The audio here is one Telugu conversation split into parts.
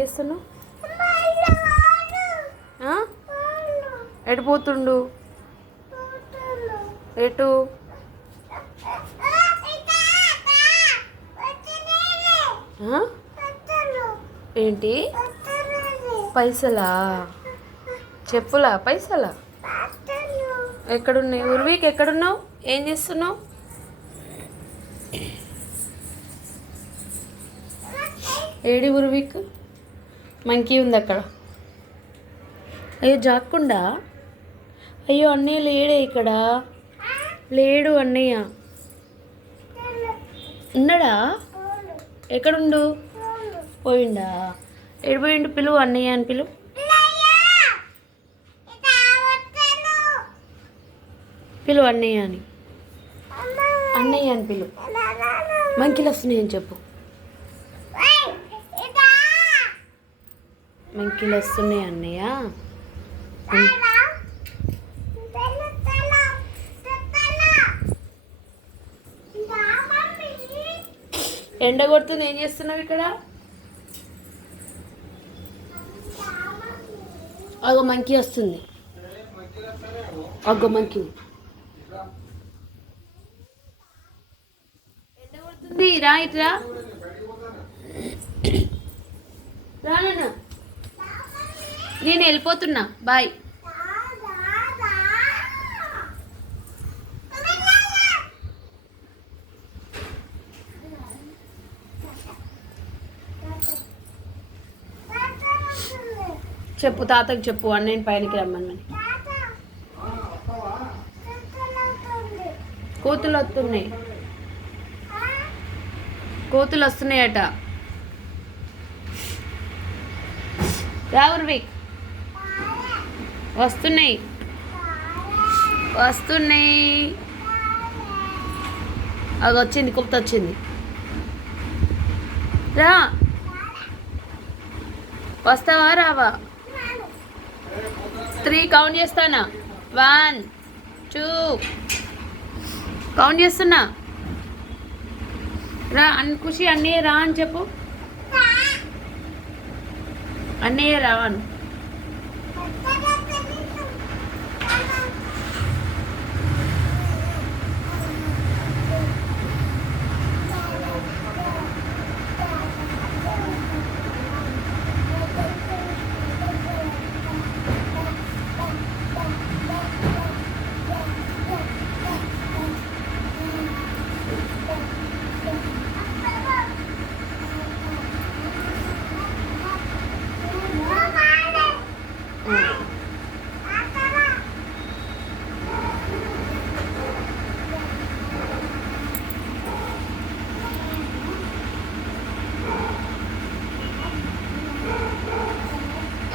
చేస్తున్నావు? ఎటు పోతుండు? ఎటు? ఏంటి పైసలా? చెప్పులా? పైసలా ఎక్కడున్నాయి? ఉర్వీకి ఎక్కడున్నావు? ఏం చేస్తున్నావు? ఏడి ఉర్వీక్? మంకీ ఉంది అక్కడ. అయ్యో జాక్కుండా. అయ్యో అన్నయ్య లేడే ఇక్కడ. లేడు అన్నయ్య. ఉన్నాడా? ఎక్కడుండు? పోయిండా? ఎడిపోయిండు? పిలువు అన్నయ్య అని పిలువు. పిలువు అన్నయ్య అని. అన్నయ్య అని పిలువు. మంకీలు వస్తున్నాయని చెప్పు. మంకీలు వస్తున్నాయి అన్నయ్య. ఎండ కొడుతుంది. ఏం చేస్తున్నావు ఇక్కడ? అగో మంకీ వస్తుంది. అగో మంకీ. ఎండ కొడుతుంది. రా ఇట్రా. రానన్నా నేను వెళ్ళిపోతున్నా. బాయ్. చెప్పు తాతకి చెప్పు అన్నయ్యని పైనకి రమ్మని. కోతులు వస్తున్నాయి. కోతులు వస్తున్నాయట. రావుర్విక్ వస్తున్నాయి. వస్తున్నాయి. అది వచ్చింది. కుప్త వచ్చింది. రా. వస్తావా రావా? 3 కౌంట్ చేస్తానా. 1 2 కౌంట్ చేస్తున్నా. రా ఖుషి అన్నయ్య రా అని చెప్పు. అన్నయ్య రావాను.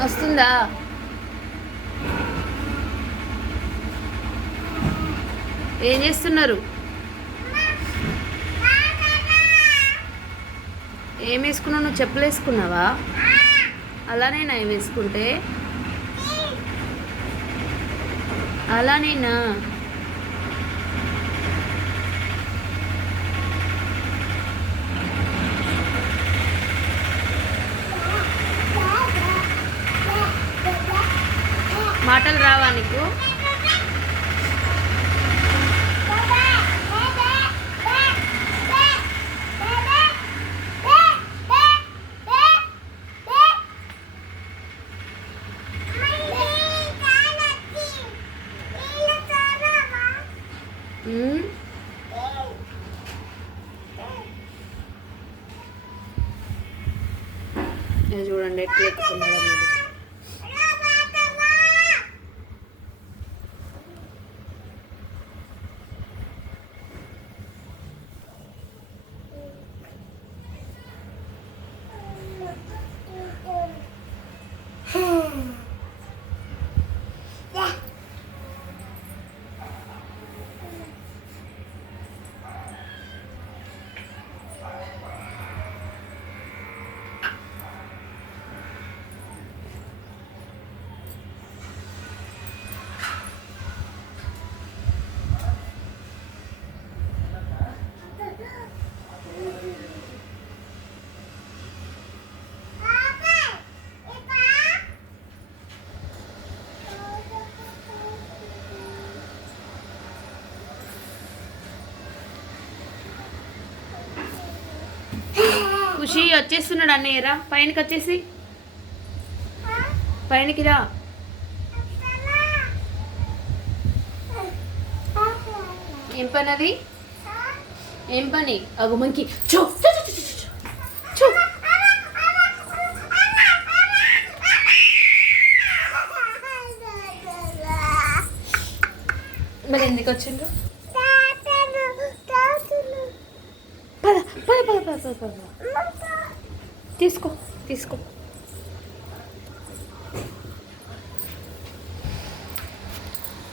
వస్తుందా? ఏం చేస్తున్నారు? ఏం వేసుకున్నావు? నువ్వు చెప్పులు వేసుకున్నావా? అలానేనా వేసుకుంటే? అలానేనా? మాటలు రావా నీకు? చూడండి ఎట్లా ఎక్కుతున్నాడు. ఖుషి వచ్చేస్తున్నాడు అన్నయ్య రా పైనకి వచ్చేసి పైనకి రా. ఏం పని అది? ఏం పని? అగు మంకి చూ చూ. మరి ఎందుకు వచ్చిండ్రు? పద పద పద పద పద. తీసుకో తీసుకో.